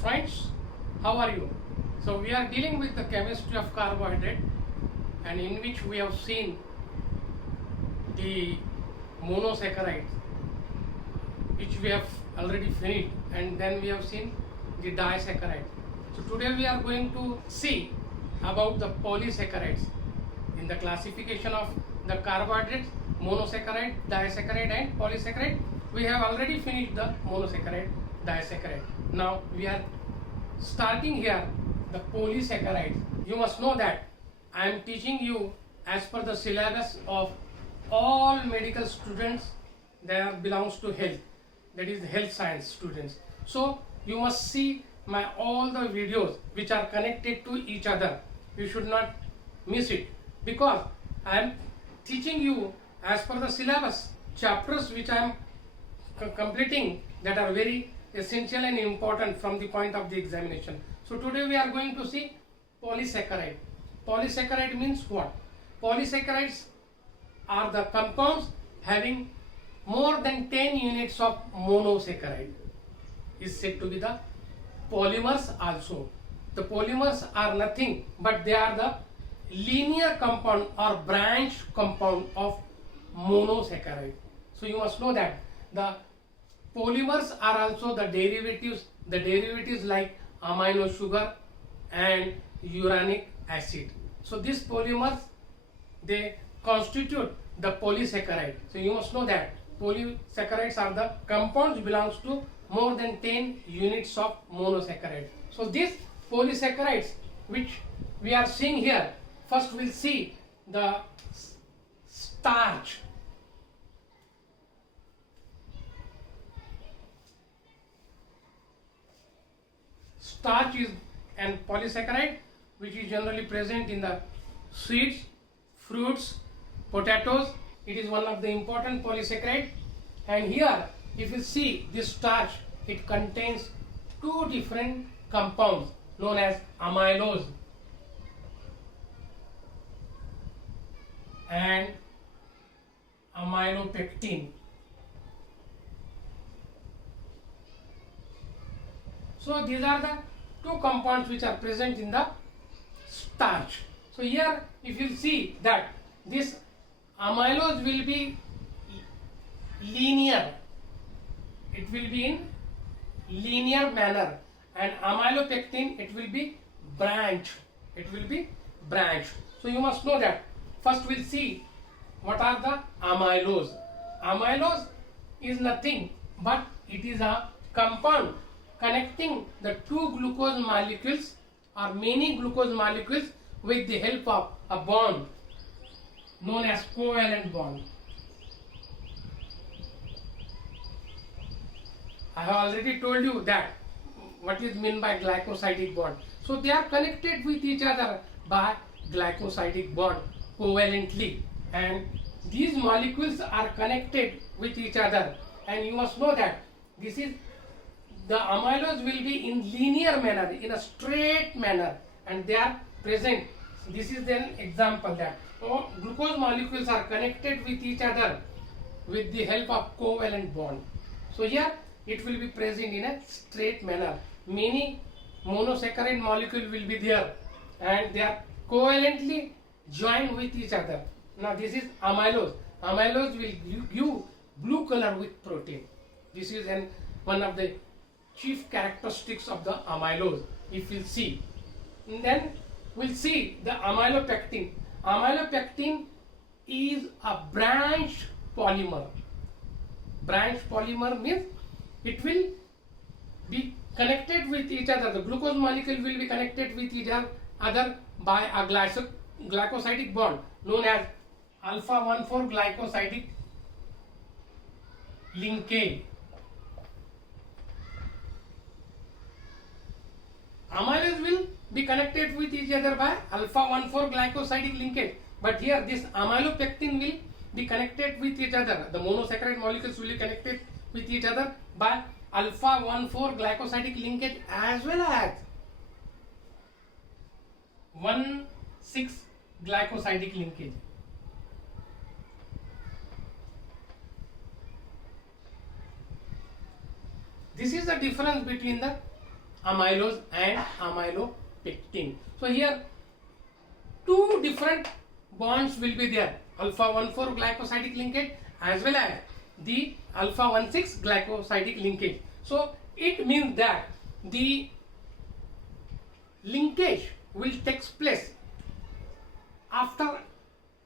friends, how are you? So we are dealing with the chemistry of carbohydrate, and in which we have seen the monosaccharides, which we have already finished, and then we have seen the disaccharides. So today we are going to see about the polysaccharides in the classification of the carbohydrates: monosaccharide, disaccharide and polysaccharide. We have already finished the monosaccharide, disaccharide. Now we are starting here the polysaccharides. You must know that I am teaching you as per the syllabus of all medical students that belongs to health, that is health science students. So you must see my all the videos which are connected to each other. You should not miss it, because I am teaching you as per the syllabus chapters which I am completing, that are very essential and important from the point of the examination. So today we are going to see polysaccharide. Polysaccharide means what? Polysaccharides are the compounds having more than 10 units of monosaccharide, is said to be the polymers also. The polymers are nothing but they are the linear compound or branched compound of monosaccharide. So you must know that the polymers are also the derivatives like amino sugar and uranic acid. So these polymers, they constitute the polysaccharide. So you must know that polysaccharides are the compounds belongs to more than 10 units of monosaccharide. So these polysaccharides which we are seeing here, first we'll see the starch. Starch is an polysaccharide which is generally present in the seeds, fruits, potatoes. It is one of the important polysaccharide. And here if you see this starch, it contains two different compounds known as amylose and amylopectin. So these are the two compounds which are present in the starch. So here if you see that this amylose will be linear, it will be in linear manner, and amylopectin, it will be branched, So you must know that. First we'll see what are the amylose. Amylose is nothing but it is a compound connecting the two glucose molecules or many glucose molecules with the help of a bond known as covalent bond. I have already told you that what is meant by glycosidic bond. So they are connected with each other by glycosidic bond covalently, and these molecules are connected with each other, and you must know that this is the amylose will be in linear manner, in a straight manner, and they are present. This is an example that glucose molecules are connected with each other with the help of covalent bond. So here it will be present in a straight manner. Many monosaccharide molecule will be there and they are covalently joined with each other. Now this is amylose. Amylose will give blue color with protein. This is one of the chief characteristics of the amylose. If we'll see, and then we'll see the amylopectin. Amylopectin is a branched polymer. Branched polymer means it will be connected with each other. The glucose molecule will be connected with each other by a glycosidic bond known as alpha-1,4 glycosidic linkage. Amylase will be connected with each other by alpha-1,4 glycosidic linkage, but here this amylopectin will be connected with each other. The monosaccharide molecules will be connected with each other by alpha-1,4 glycosidic linkage as well as 1,6 glycosidic linkage. This is the difference between the amylose and amylopectin. So here two different bonds will be there, alpha 1,4 glycosidic linkage as well as the alpha 1,6 glycosidic linkage. So it means that the linkage will take place after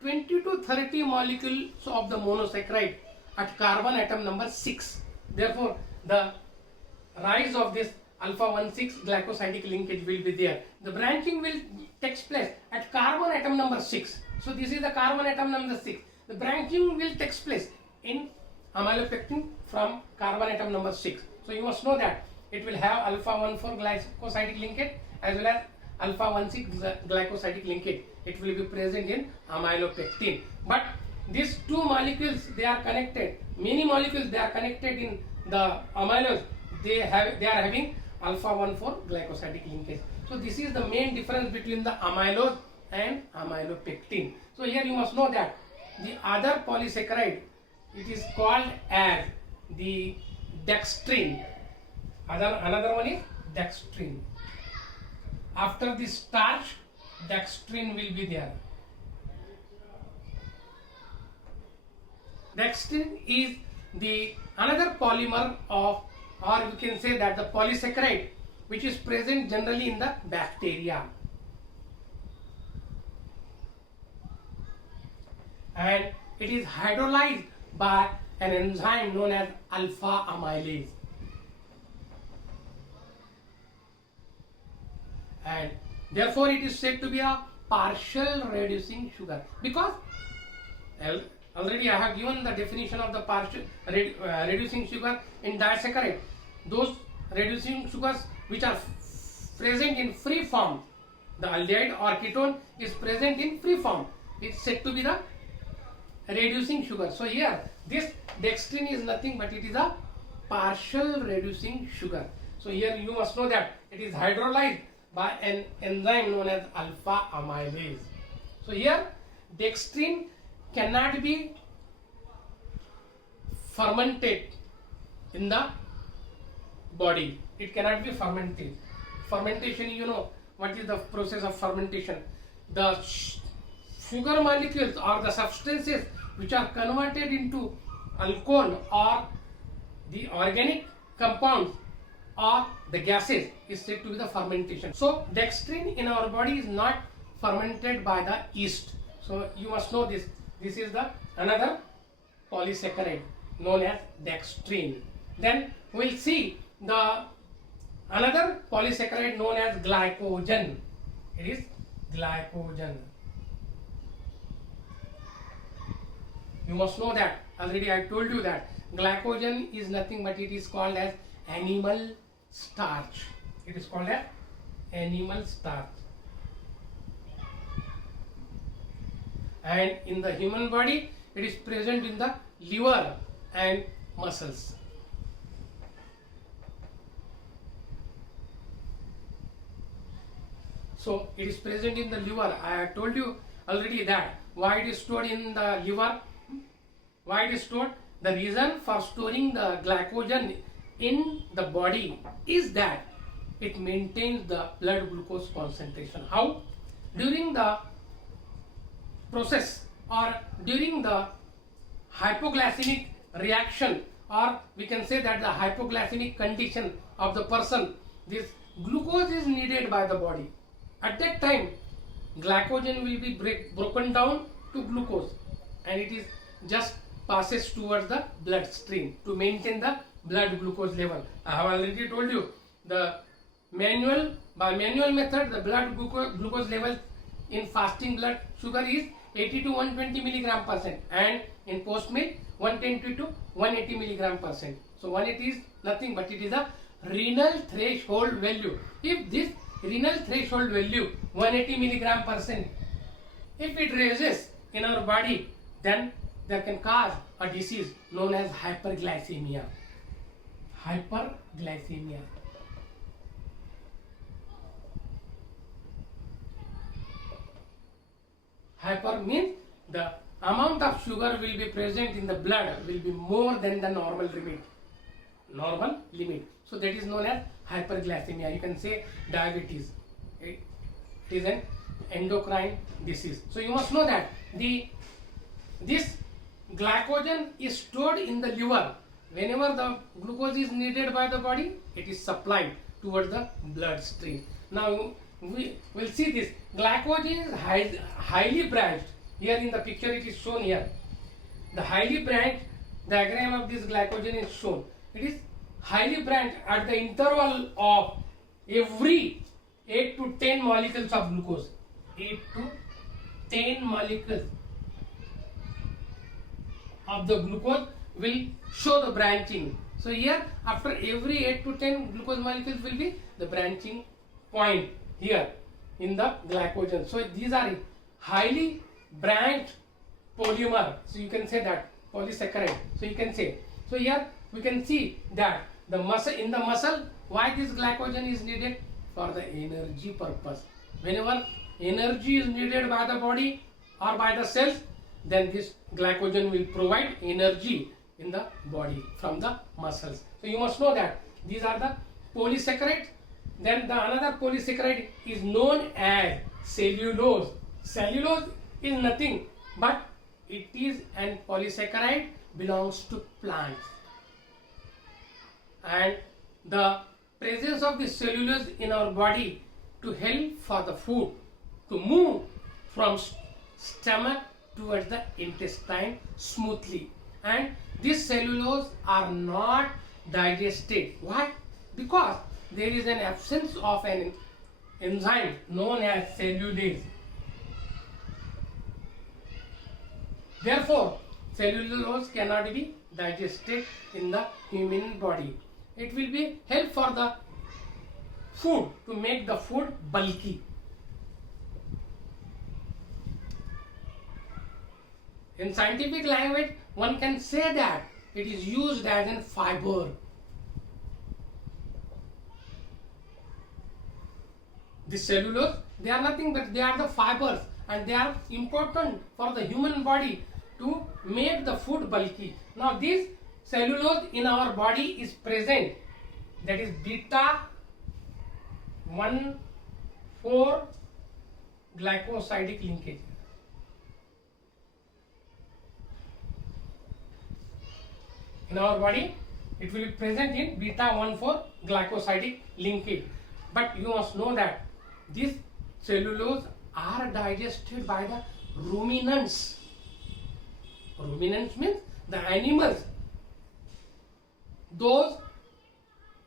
20 to 30 molecules of the monosaccharide at carbon atom number 6. Therefore, the rise of this alpha 1,6 glycosidic linkage will be there. The branching will take place at carbon atom number 6. So this is the carbon atom number 6. The branching will take place in amylopectin from carbon atom number 6. So you must know that it will have alpha 1,4 glycosidic linkage as well as alpha 1,6 glycosidic linkage. It will be present in amylopectin. But these two molecules, they are connected. Many molecules, they are connected in the amylose. They are having alpha 1,4 glycosidic linkage. So this is the main difference between the amylose and amylopectin. So here you must know that the other polysaccharide, it is called as the dextrin. Another one is dextrin. After the starch, dextrin will be there. Dextrin is the another polymer of, or you can say that the polysaccharide which is present generally in the bacteria, and it is hydrolyzed by an enzyme known as alpha amylase, and therefore it is said to be a partial reducing sugar, because already I have given the definition of the partial reducing sugar in disaccharide. Those reducing sugars which are present in free form, the aldehyde or ketone is present in free form, it's said to be the reducing sugar. So here this dextrin is nothing but it is a partial reducing sugar. So here you must know that it is hydrolyzed by an enzyme known as alpha amylase. So here dextrin cannot be fermented in the body. It cannot be fermented. Fermentation, you know what is the process of fermentation. The sugar molecules or the substances which are converted into alcohol or the organic compounds or the gases is said to be the fermentation. So dextrin in our body is not fermented by the yeast. So you must know this. This is the another polysaccharide known as dextrin. Then we will see the another polysaccharide known as glycogen. It is glycogen. You must know that. Already I told you that glycogen is nothing but it is called as animal starch. It is called as animal starch. And in the human body, it is present in the liver and muscles. So it is present in the liver. I have told you already that why it is stored in the liver. Why it is stored? The reason for storing the glycogen in the body is that it maintains the blood glucose concentration. How? During the process or during the hypoglycemic reaction, or we can say that the hypoglycemic condition of the person, this glucose is needed by the body. At that time, glycogen will be broken down to glucose, and it is just passes towards the bloodstream to maintain the blood glucose level. I have already told you by manual method the blood glucose level in fasting blood sugar is 80 to 120 milligram percent, and in post meal 110 to 180 milligram percent. So 180 is nothing but it is a renal threshold value. If this renal threshold value 180 milligram percent, if it raises in our body, then there can cause a disease known as hyperglycemia. Hyperglycemia. Hyper means the amount of sugar will be present in the blood will be more than the normal limit. normal limit. So that is known as hyperglycemia. You can say diabetes. It is an endocrine disease. So you must know that this glycogen is stored in the liver. Whenever the glucose is needed by the body, it is supplied towards the bloodstream. Now we will see this. Glycogen is highly branched. Here in the picture it is shown here. The highly branched diagram of this glycogen is shown. It is highly branched at the interval of every 8 to 10 molecules of glucose. 8 to 10 molecules of the glucose will show the branching. So here after every 8 to 10 glucose molecules will be the branching point here in the glycogen. So these are highly branched polymer. So you can say that polysaccharide. So you can say. So here we can see that the muscle, in the muscle, why this glycogen is needed? For the energy purpose. Whenever energy is needed by the body or by the cells, then this glycogen will provide energy in the body from the muscles. So you must know that these are the polysaccharides. Then the another polysaccharide is known as cellulose. Cellulose is nothing but it is an polysaccharide, belongs to plants. And the presence of the cellulose in our body to help for the food to move from stomach towards the intestine smoothly. And these cellulose are not digested. Why? Because there is an absence of an enzyme known as cellulase. Therefore, cellulose cannot be digested in the human body. It will be help for the food to make the food bulky. In scientific language, one can say that it is used as a fiber. The cellulose, they are nothing but they are the fibers, and they are important for the human body to make the food bulky. Now this cellulose in our body is present, that is beta 1,4 glycosidic linkage. In our body, it will be present in beta 1,4 glycosidic linkage. But you must know that these cellulose are digested by the ruminants. Ruminants means the animals. Those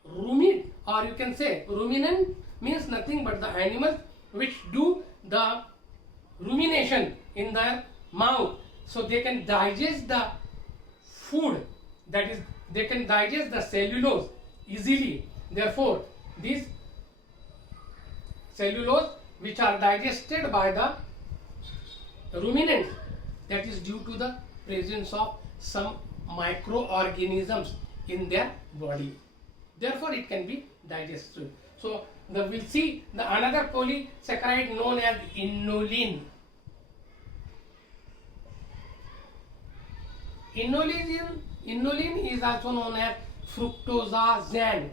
ruminate, or you can say ruminant means nothing but the animals which do the rumination in their mouth, so they can digest the food, that is they can digest the cellulose easily. Therefore these cellulose which are digested by the ruminants, that is due to the presence of some microorganisms in their body. Therefore it can be digested. So we'll see the another polysaccharide known as inulin. Inulin is also known as fructosan.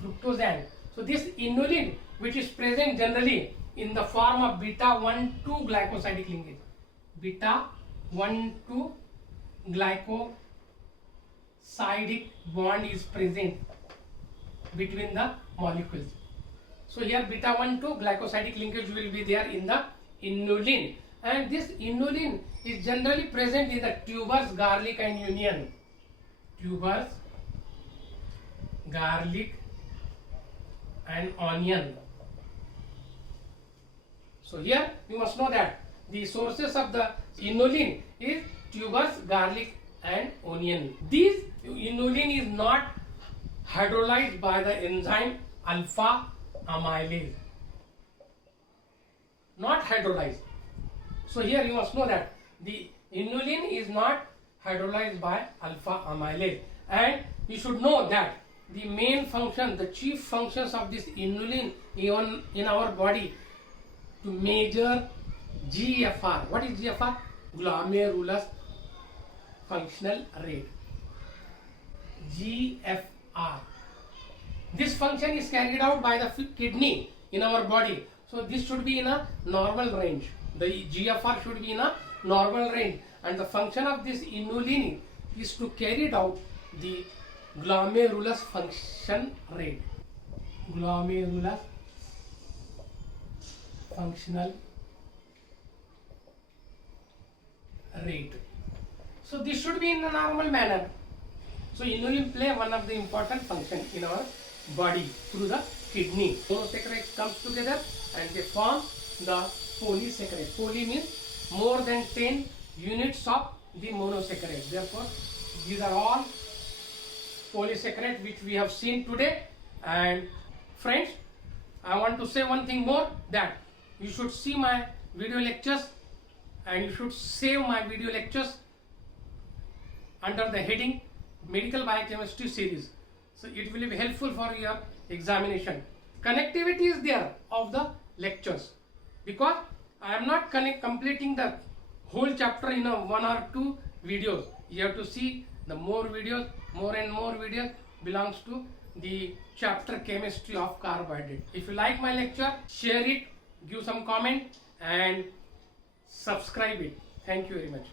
Fructosan. So this inulin, which is present generally in the form of beta 1,2 glycosidic linkage. Beta 1,2 glycosidic bond is present between the molecules. So here beta 1,2 glycosidic linkage will be there in the inulin, and this inulin is generally present in the tubers, garlic and onion. Tubers, garlic and onion. So here you must know that the sources of the inulin is tubers, garlic and onion. This inulin is not hydrolyzed by the enzyme alpha amylase. Not hydrolyzed. So here you must know that the inulin is not hydrolyzed by alpha amylase, and you should know that the main function, the chief functions of this inulin in our body to measure GFR. What is GFR? Glomerulus functional rate. GFR. This function is carried out by the kidney in our body. So this should be in a normal range. The GFR should be in a normal range, and the function of this inulin is to carry out the glomerulus function rate. Glomerulus functional rate. So this should be in a normal manner. So inulin play one of the important function in our body through the kidney. Monosaccharides comes together and they form the polysaccharide. Poly means more than 10 units of the monosaccharide. Therefore, these are all polysaccharide which we have seen today. And friends, I want to say one thing more, that you should see my video lectures and you should save my video lectures under the heading Medical Biochemistry series. So it will be helpful for your examination. Connectivity is there of the lectures, because I am not completing the whole chapter in a 1 or 2 videos. You have to see the more videos, more and more videos belongs to the chapter chemistry of carbohydrate. If you like my lecture, share it, give some comment and subscribe it. Thank you very much.